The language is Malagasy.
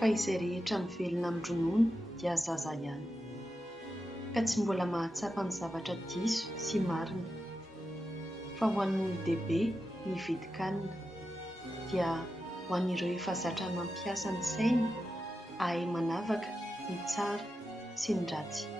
fa izay rehetra mivelona amin'ny ronono dia zaza ihany, ka tsy mbola mahatsapa ny zavatra diso sy marina. Fa ho an'ny olon-dehibe ny vidy kanina dia ho an'ireo efa zatra mampiasa ny sainy, ahay manavaka ny tsara sy ny ratsy.